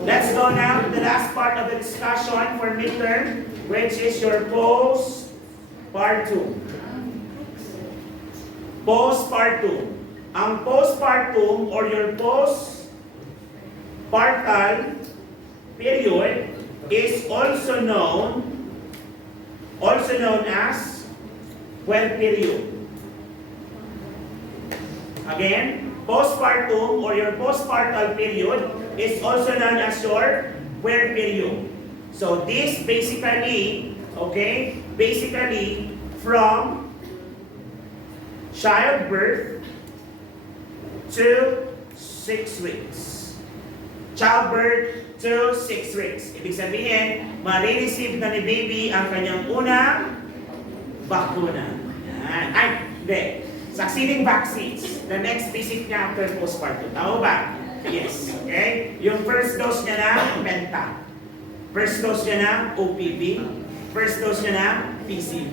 Let's go now to the last part of the discussion for midterm, which is your postpartum. Postpartum. Ang postpartum or your postpartal period is also known as wet period. Again, postpartum or your postpartal period is also known as your wear period. So this basically, okay, from childbirth to 6 weeks. Childbirth to 6 weeks. Ibig sabihin, ma-receive na ni baby ang kanyang unang bakuna. Yan. Ay, hindi. Succeeding vaccines. The next visit niya after postpartum. Tama ba? Yes. Okay? Yung first dose niya na Penta. First dose niya na OPV. First dose niya na PCV.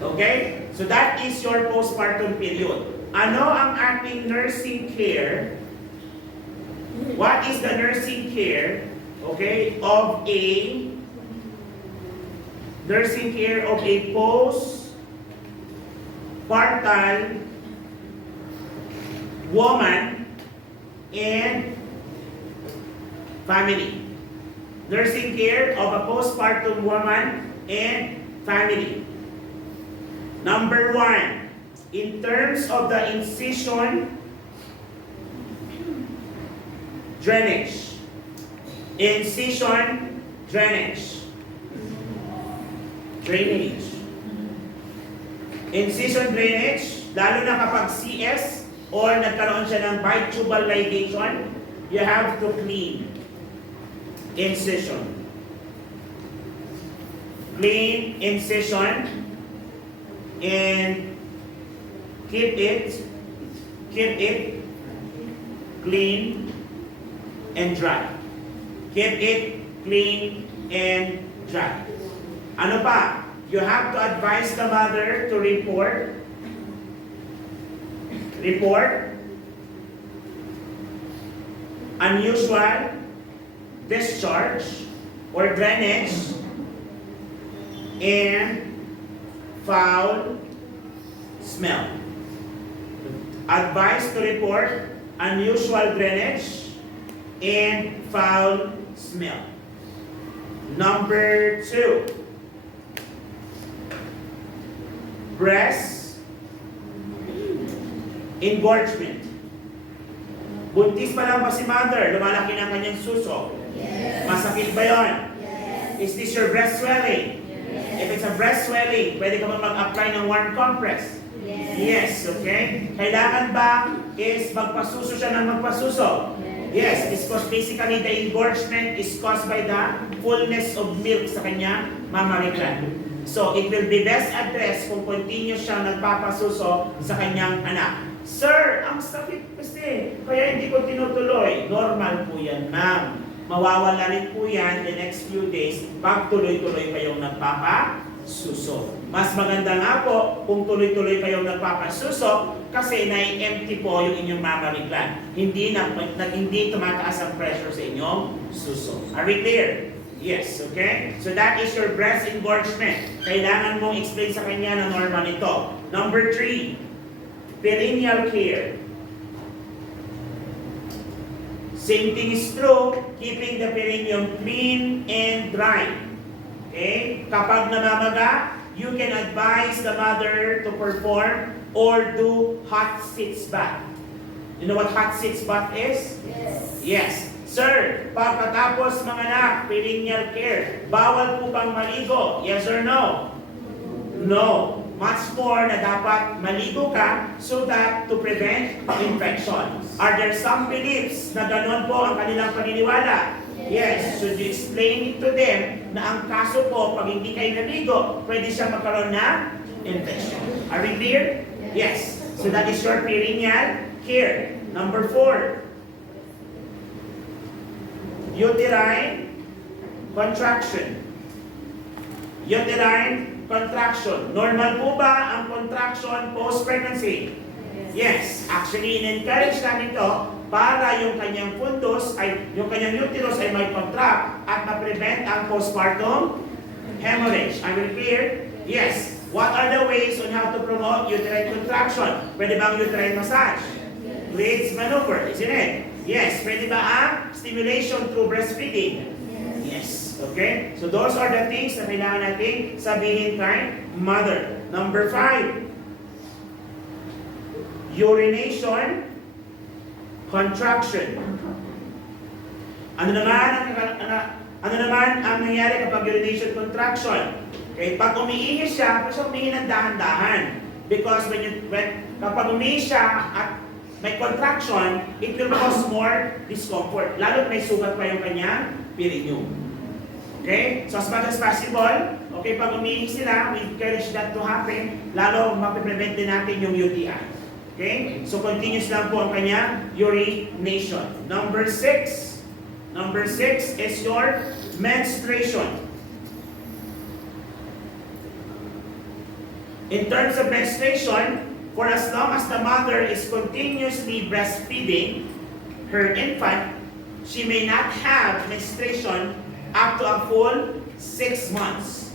Okay? So that is your postpartum period. Ano ang ating nursing care? What is the nursing care, okay, of a postpartal woman and family? Nursing care of a postpartum woman and family. Number 1, in terms of the incision drainage. Incision drainage. Drainage. Incision drainage, lalo na kapag CS or nagkaroon siya ng bitubal ligation, you have to clean incision. Clean incision and keep it clean and dry. Keep it clean and dry. Ano pa? You have to advise the mother to report unusual discharge or drainage and foul smell. Advise to report unusual drainage and foul smell. Number 2, breast engorgement. Buntis pa lang ba si mother? Lumalaki na kanyang suso? Yes. Masakit ba yun? Yes. Is this your breast swelling? Yes. If it's a breast swelling, pwede ka ba mag-apply ng warm compress? Yes. Yes, okay? Kailangan ba is magpasuso siya ng magpasuso? Yes, it's because basically the engorgement is caused by the fullness of milk sa kanya mammary gland. So it will be best addressed kung continuous siyang nagpapasuso sa kanyang anak. Sir, ang sakit kasi, kaya hindi ko tinutuloy. Normal po yan, ma'am. Mawawala rin po yan the next few days pag tuloy-tuloy kayong nagpapasuso. Mas maganda nga po kung tuloy-tuloy kayong nagpapasuso kasi na-empty po yung inyong mammary gland. Hindi tumataas ang pressure sa inyong suso. Are we clear? Yes, okay? So that is your breast engorgement. Kailangan mong explain sa kanya na normal ito. Number 3, perineal care. Same thing is true, keeping the perineum clean and dry. Okay? Kapag namamaga, you can advise the mother to perform or do hot sitz bath. You know what hot sitz bath is? Yes. Yes. Sir, pagkatapos manganak, perineal care, bawal po bang maligo? Yes or no? No. Much more na dapat maligo ka so that to prevent infection. Are there some beliefs na ganon po ang kanilang paniniwala? Yes. Should you explain it to them na ang kaso po, pag hindi kayo naligo, pwede siya magkaroon ng infection. Are we clear? Yes. So that is your perineal care. Number 4, uterine contraction. Uterine contraction. Normal po ba ang contraction post-pregnancy? Yes. Actually, in-encourage namin ito para yung kanyang fundus, yung kanyang uterus ay may contract at ma-prevent ang postpartum hemorrhage. Are we clear? Yes. What are the ways on how to promote uterine contraction? Pwede bang uterine massage? Leads maneuver, isn't it? Yes. Pwede ba ang stimulation through breastfeeding? Yes. Okay? So those are the things na kailangan natin sabihin kay mother. Number 5. Urination, contraction. Ano naman ang nangyari kapag urination contraction? Okay, pag umiihi siya, siya umiihi ng dahan-dahan. Because kapag umiihi siya at may contraction, it will cause more discomfort. Lalo may sugat pa yung kanyang perineum. Okay? So as much as possible, okay, pag umiihi sila, we encourage that to happen, lalo mapiprevent din natin yung UTI. Okay? So continuous lang po ang kanya urination. Number 6. Number 6 is your menstruation. In terms of menstruation, for as long as the mother is continuously breastfeeding her infant, she may not have menstruation up to a full 6 months.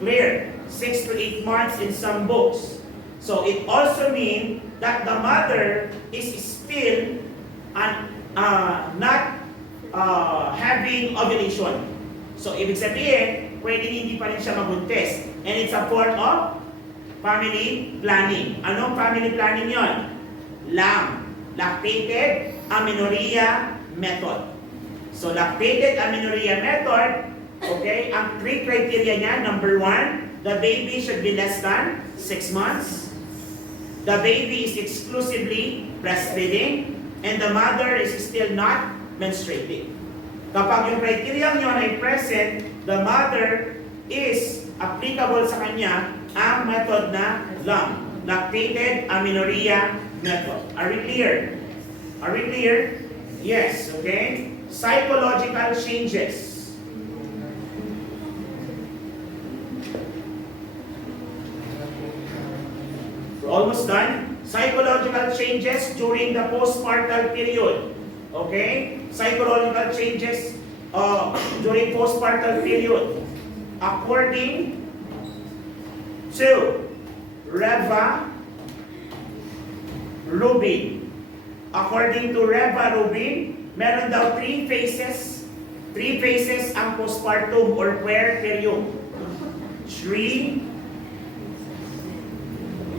Clear? 6 to 8 months in some books. So it also means that the mother is still not having ovulation. So ibig sabihin, pwedeng hindi pa rin siya mabuntis. And it's a form of family planning. Anong family planning yon? LAM, lactated amenorrhea method. So lactated amenorrhea method, okay, ang 3 criteria niya. Number 1, the baby should be less than 6 months. The baby is exclusively breastfeeding and the mother is still not menstruating. Kapag yung criteria nyo ay present, the mother is applicable sa kanya ang method na LAM, lactated amenorrhea method. Are we clear? Are we clear? Yes, okay? Psychological changes. Almost done. Psychological changes during the postpartum period. Okay? Psychological changes during postpartum period. According to Reva Rubin. According to Reva Rubin, meron daw 3 phases. 3 phases ang postpartum or puerperium. 3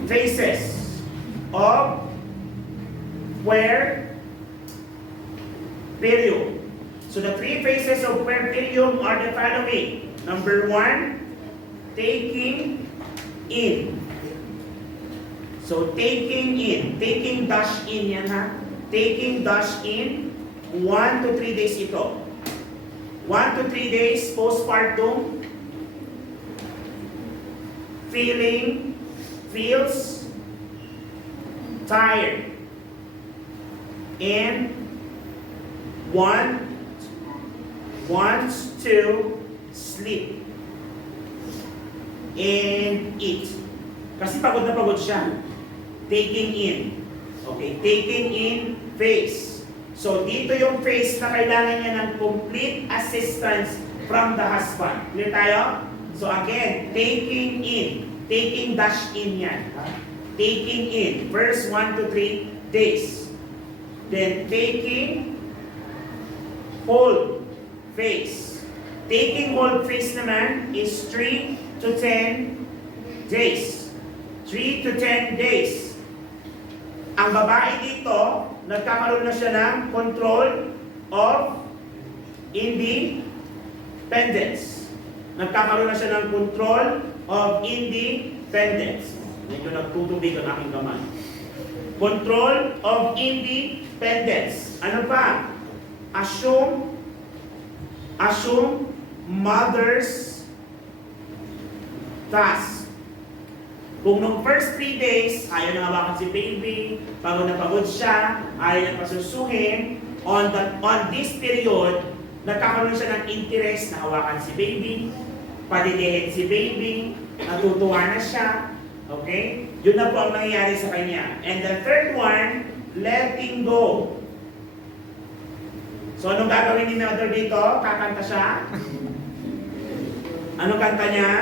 phases of puerperium. So the 3 phases of puerperium are the following. Number 1, taking in. So taking dash in yan ha. Taking dash in, 1 to 3 days ito. 1 to 3 days postpartum, feels tired and wants to sleep and eat. Kasi pagod na pagod siya. Taking in. Okay, taking in phase. So dito yung phase na kailangan niya ng complete assistance from the husband. Clear tayo? So again, taking in. Taking dash in yan. Taking in. First 1 to 3 days. Then taking hold phase. Taking hold phase naman is 3 to 10 days. 3 to 10 days. Ang babae dito, nagkakaroon na siya ng control of independence. Nagkakaroon na siya ng control of independence. Medyo nagtutubig ang aking kamay. Control of independence. Ano pa? Assume mother's task. Kung nung first 3 days, ayaw na hawakan si baby, pagod na pagod siya, ayaw na pasusuhin, on this period, nagkakaroon siya ng interest na hawakan si baby, padidihin si baby, natutuwa na siya, Okay? Yun na po ang nangyayari sa kanya. And the third one, letting go. So, anong gagawin ni Mother dito? Kakanta siya? Anong kanta niya?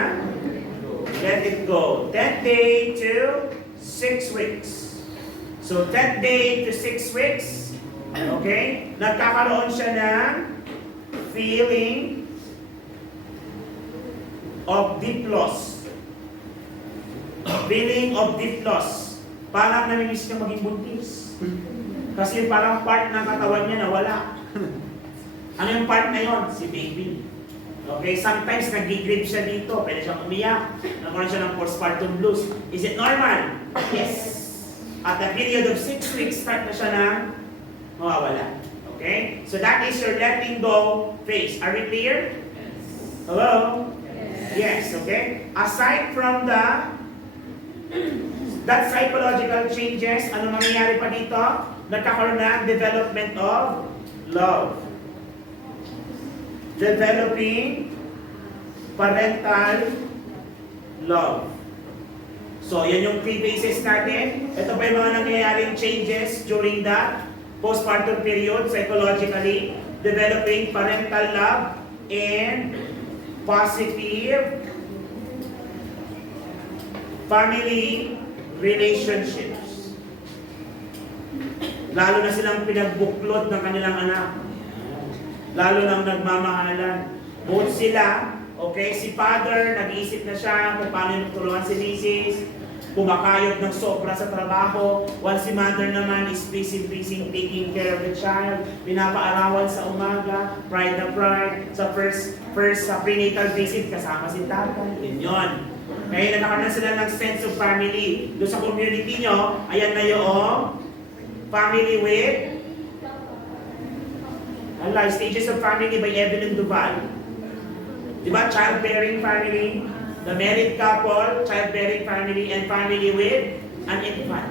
Let it go. 10th day to 6 weeks. So, 10th day to 6 weeks. Okay? Nagkakaroon siya ng feeling of deep loss. Feeling of deep loss. Parang namimiss niya maging buntis. Kasi parang part ng katawan niya nawala. Ano yung part na yon? Si baby. Okay, sometimes nag-grieve siya dito, pwede siyang umiyak, nagkaroon siya ng postpartum blues. Is it normal? Yes. At the period of 6 weeks, start na siya ng mawawala. Okay? So that is your letting go phase. Are we clear? Yes. Hello? Yes. Yes, okay? Aside from that psychological changes, ano mangyayari pa dito? Nagkakaroon na development of love. Developing parental love. So, yan yung 3 phases natin. Ito pa yung mga nangyayaring changes during the postpartum period, psychologically. Developing parental love and positive family relationships. Lalo na silang pinagbuklod ng kanilang anak. Lalo nang nagmamahalan. Both sila, okay, si father, nag-iisip na siya kung paano yung tulungan si Mrs. Kumakayod ng sobra sa trabaho. While si mother naman is busy taking care of the child. Pinapaarawan sa umaga, pride na pride. Sa first sa prenatal visit, kasama si tatay. Yun. Kaya nagkakaroon na sila ng sense of family. Doon sa community nyo, ayan na yung family with Stages of Family by Evelyn Duval. Diba? Childbearing family, the married couple, childbearing family, and family with an infant.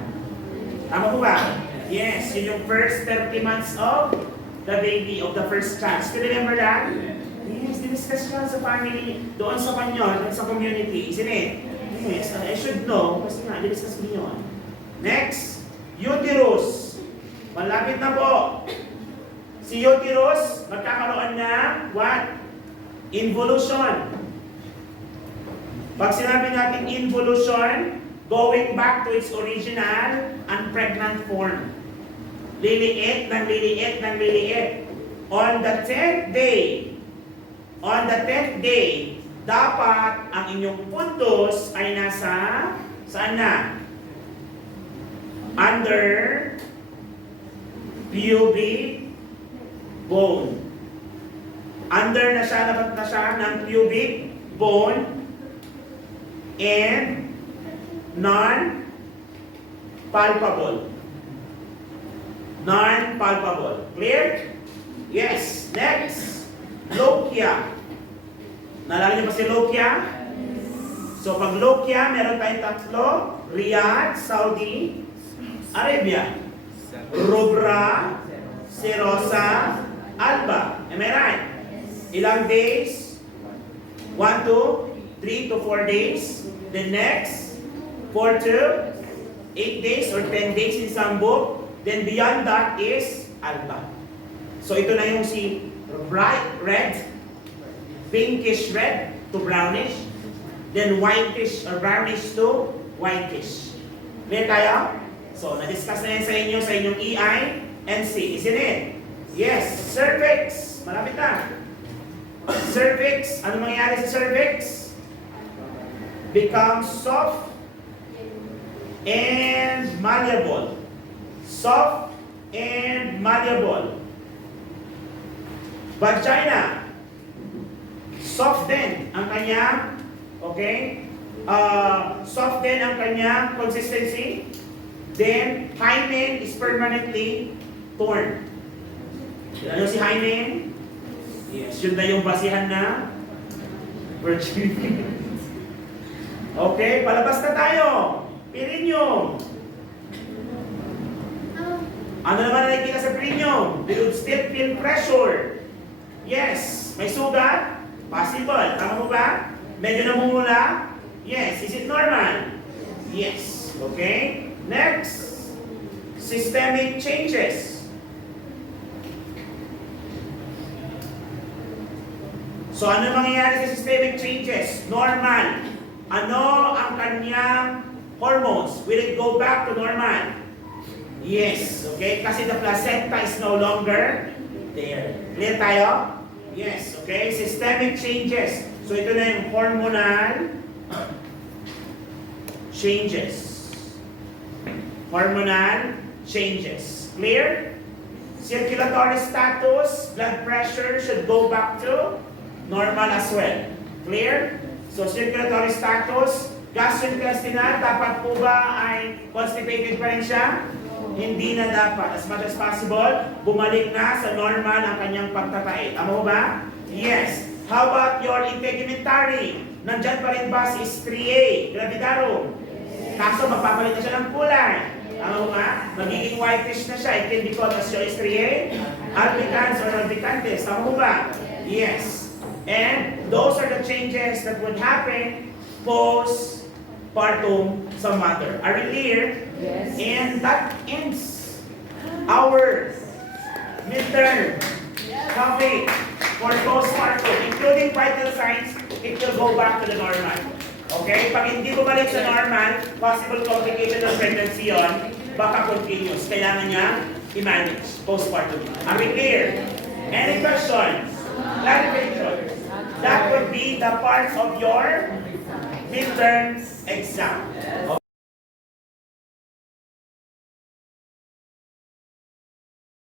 Tama po ba? Yes, yun yung first 30 months of the baby, of the first child. Still remember that? Yes, diniscuss siya sa family, doon sa kanyo, doon sa community, isn't it? Yes, I should know, kasi nga, diniscuss ko yun. Next, uterus. Malapit na po. Si uterus, magkakaroon na what? Involution. Pag sinabi natin involution, going back to its original and pregnant form. Liliit ng liliit ng liliit. On the 10th day, dapat ang inyong puntos ay nasa, saan na? Under pubic bone. Under na siya, dapat na siya ng pubic bone and non-palpable. Non-palpable. Clear? Yes. Next. Lochia. Naalala niyo ba si Lochia? So pag Lochia, meron tayong tatlo. Riyadh, Saudi Arabia. Rubra, Serosa, Alba. Am I right? Ilang days? 1 to 3 to 4 days. The next, 4 to 8 days or 10 days in some book. Then beyond that is Alba. So ito na yung si bright red, pinkish red to brownish, then whitish or brownish to whitish. Clear tayo? So, na-discuss na yan sa inyong EI and C, isn't it? Yes, cervix. Malapit na. Cervix, ano mangyayari sa cervix? Becomes soft and malleable. Soft and malleable. Vagina. Soft din ang kanya, okay? Soft din ang kanya consistency. Then, hymen is permanently torn. Ano si hymen? Yes, yun na yung basihan na virginity. Okay, palabas na tayo. Perineum. Ano naman nakikita sa perineum? They would still feel pressure. Yes. May sugat? Possible. Tama mo ba? Medyo namumula? Yes. Is it normal? Yes. Okay? Next, systemic changes. So ano mangyayari sa systemic changes? Normal. Ano ang kanyang hormones? Will it go back to normal? Yes. Okay? Kasi the placenta is no longer there. Clear tayo? Yes. Okay? Systemic changes. So ito na yung hormonal changes. Hormonal changes. Clear? Circulatory status, blood pressure should go back to normal as well. Clear? So circulatory status, gastrointestinal, dapat po ba ay constipated pa rin siya? Hindi na dapat. As much as possible, bumalik na sa normal ang kanyang pagtatae. Tama ba? Yes. How about your integumentary? Nandyan pa rin ba si striae, gravidarum? Kaso magpapalit na siya ng kulay. Tama ba? Magiging whitish na siya. It can be called as your striae, albicans or albicantes. Tama ba? Yes. And those are the changes that would happen post-partum sa mother. Are we clear? Yes. And that ends our midterm topic for postpartum, including vital signs. It will go back to the normal. Okay? Pag hindi bumalik sa normal, possible complication ng pregnancy yun, baka continuous. Kailangan niya i-manage postpartum. Are we clear? Any questions? Clarification? That would be the part of your midterm exam.